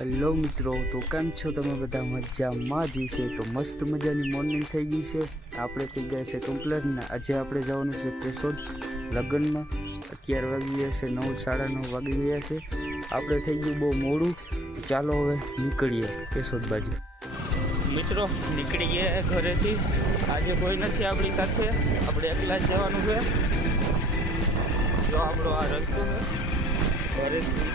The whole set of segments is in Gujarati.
હેલો મિત્રો, તો કેમ છો તમે બધા? મજામાં જ છે. તો મસ્ત મજાની મોર્નિંગ થઈ ગઈ છે. આપણે થઈ ગયા છે કમ્પ્લેટ ને આજે આપણે જવાનું છે કેશોદ લગ્નમાં. અત્યારે વાગી ગયા છે 9, 9:30 વાગી ગયા છે. આપણે થઈ ગયું બહુ મોડું. ચાલો હવે નીકળીએ કેશોદ બાજુ. મિત્રો નીકળી ગયા ઘરેથી. આજે કોઈ નથી આપણી સાથે, આપણે એકલા જ જવાનું છે. જો આપણો આ રસ્તો છે ઘરેથી.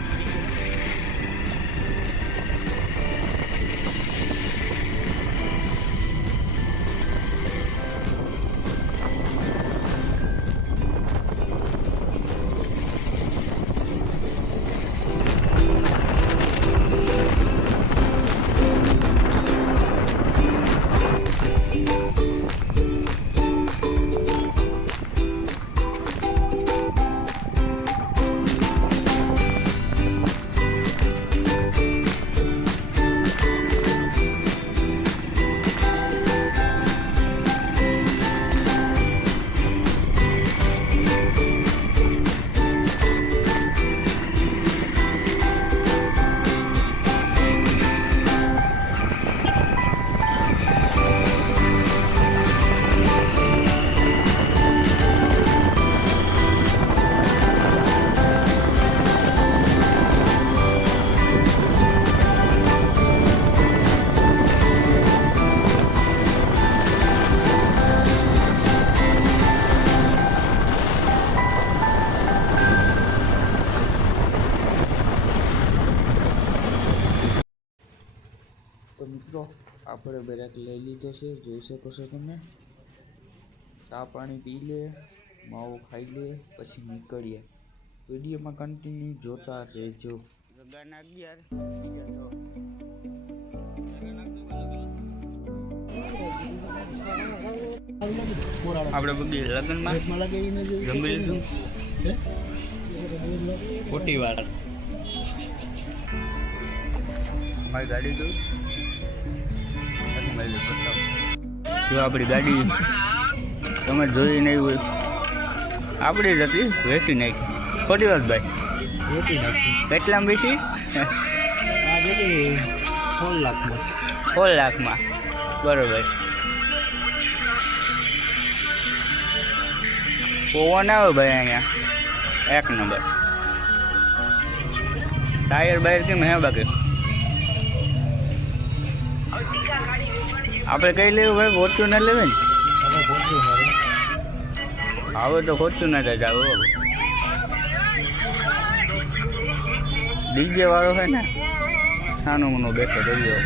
તો મિત્રો આપણે બ્રેક લઈ લીધો છે, જોઈ શકો છો તમે. ચા પાણી પી લે, માવો ખાઈ લે, પછી નીકળીએ. વિડીયોમાં કન્ટિન્યુ જોતા રહેજો. ગાના 11 આપણે બધી લગ્નમાં જમી લીધું ખોટી વાર. મારી ગાડી જોઈ, જો આપણી ગાડી તમે જોઈ નહીં હોય, આપણી જ હતી, વેચી નાખી. ખોટી વાત ભાઈ, વેચી નાખી. કેટલામાં વેચી? 4 લાખમાં. બરોબર. પવન આવે ભાઈ અહીંયા એક નંબર. ટાયર બાયર કેમ હે? બાકી આપણે કઈ લેવું ભાઈ? ફોર્ચ્યુનર લેવે ને? હવે તો ફોર્ચ્યુનર જ આવો. ડીજે વાળો છે ને, નાનો મોનો બેઠો જોયો.